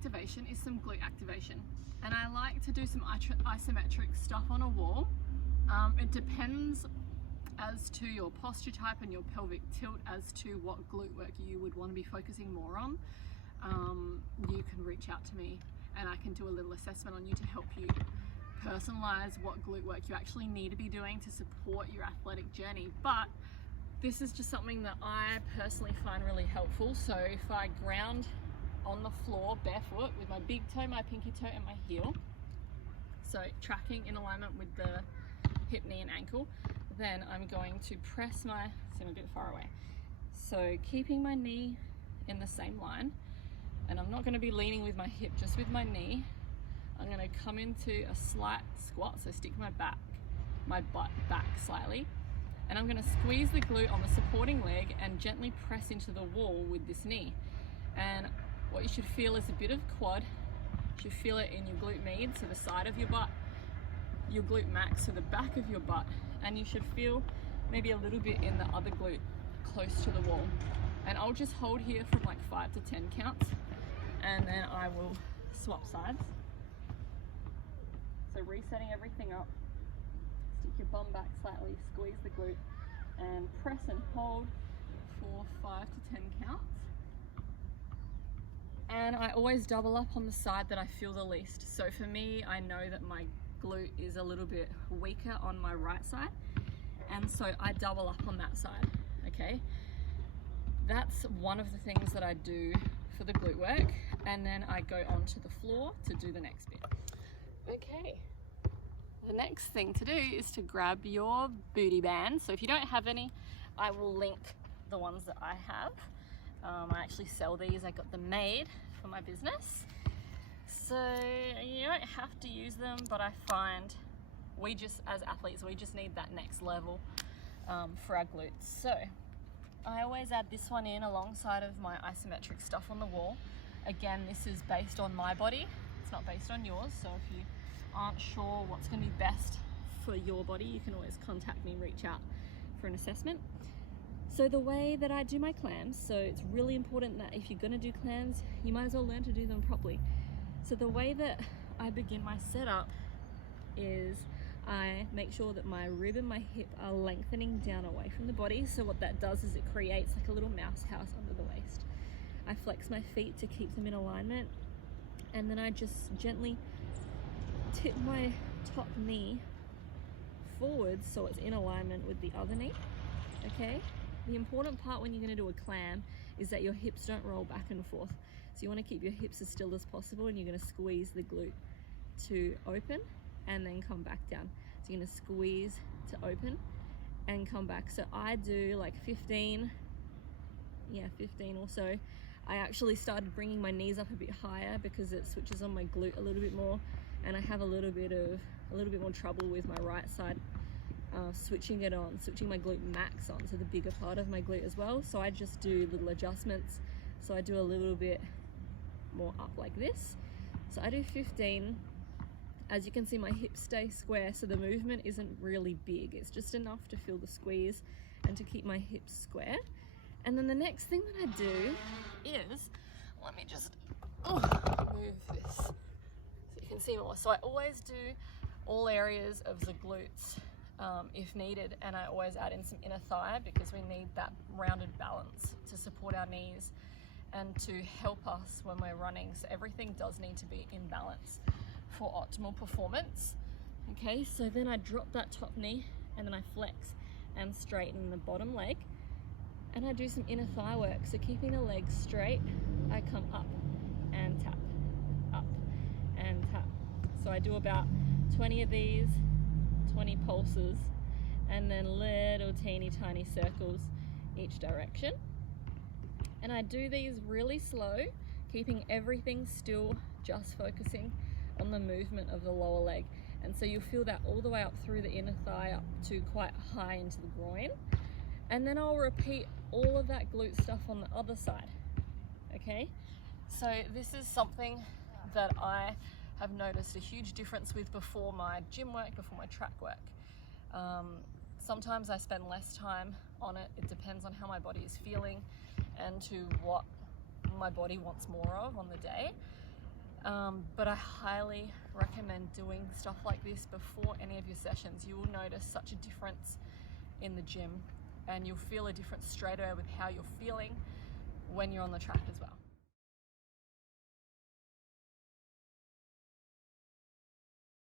activation is some glute activation, and I like to do some isometric stuff on a wall. It depends as to your posture type and your pelvic tilt as to what glute work you would want to be focusing more on. You can reach out to me and I can do a little assessment on you to help you personalize what glute work you actually need to be doing to support your athletic journey. But this is just something that I personally find really helpful. So if I ground on the floor barefoot with my big toe, my pinky toe and my heel, so tracking in alignment with the hip, knee and ankle, then I'm going to press my, so I'm a bit far away, so keeping my knee in the same line, and I'm not going to be leaning with my hip, just with my knee. I'm going to come into a slight squat, so stick my butt back slightly, and I'm going to squeeze the glute on the supporting leg and gently press into the wall with this knee. And what you should feel is a bit of quad. You should feel it in your glute med, so the side of your butt, your glute max, so the back of your butt, and you should feel maybe a little bit in the other glute close to the wall. And I'll just hold here from like 5 to 10 counts, and then I will swap sides. So resetting everything up, stick your bum back slightly, squeeze the glute, and press and hold for 5 to 10 counts. And I always double up on the side that I feel the least. So for me, I know that my glute is a little bit weaker on my right side, and so I double up on that side. Okay, that's one of the things that I do for the glute work, and then I go onto the floor to do the next bit. Okay, the next thing to do is to grab your booty band. So if you don't have any, I will link the ones that I have. I actually sell these. I got them made for my business, so you don't have to use them, but I find we just, as athletes, we just need that next level for our glutes. So I always add this one in alongside of my isometric stuff on the wall. Again, this is based on my body, it's not based on yours, so if you aren't sure what's going to be best for your body, you can always contact me, reach out for an assessment. So the way that I do my clams, so it's really important that if you're going to do clams, you might as well learn to do them properly. So the way that I begin my setup is I make sure that my rib and my hip are lengthening down away from the body. So what that does is it creates like a little mouse house under the waist. I flex my feet to keep them in alignment, and then I just gently tip my top knee forward so it's in alignment with the other knee. Okay, the important part when you're going to do a clam is that your hips don't roll back and forth. So you want to keep your hips as still as possible, and you're going to squeeze the glute to open and then come back down. So you're going to squeeze to open and come back. So I do like 15 or so. I actually started bringing my knees up a bit higher because it switches on my glute a little bit more, and I have a little bit more trouble with my right side switching my glute max on, so the bigger part of my glute as well. So I just do little adjustments. So I do a little bit more up like this. So I do 15. As you can see, my hips stay square, so the movement isn't really big. It's just enough to feel the squeeze and to keep my hips square. And then the next thing that I do is, let me just move this so you can see more. So I always do all areas of the glutes if needed, and I always add in some inner thigh because we need that rounded balance to support our knees and to help us when we're running. So everything does need to be in balance for optimal performance. Okay, so then I drop that top knee and then I flex and straighten the bottom leg, and I do some inner thigh work. So keeping the legs straight, I come up and tap, up and tap. So I do about 20 of these, 20 pulses, and then little teeny tiny circles each direction. And I do these really slow, keeping everything still, just focusing on the movement of the lower leg. And so you'll feel that all the way up through the inner thigh up to quite high into the groin. And then I'll repeat all of that glute stuff on the other side. Okay, so this is something that I have noticed a huge difference with before my gym work, before my track work. Sometimes I spend less time on it. It depends on how my body is feeling and to what my body wants more of on the day. But I highly recommend doing stuff like this before any of your sessions. You will notice such a difference in the gym, and you'll feel a difference straight away with how you're feeling when you're on the track as well.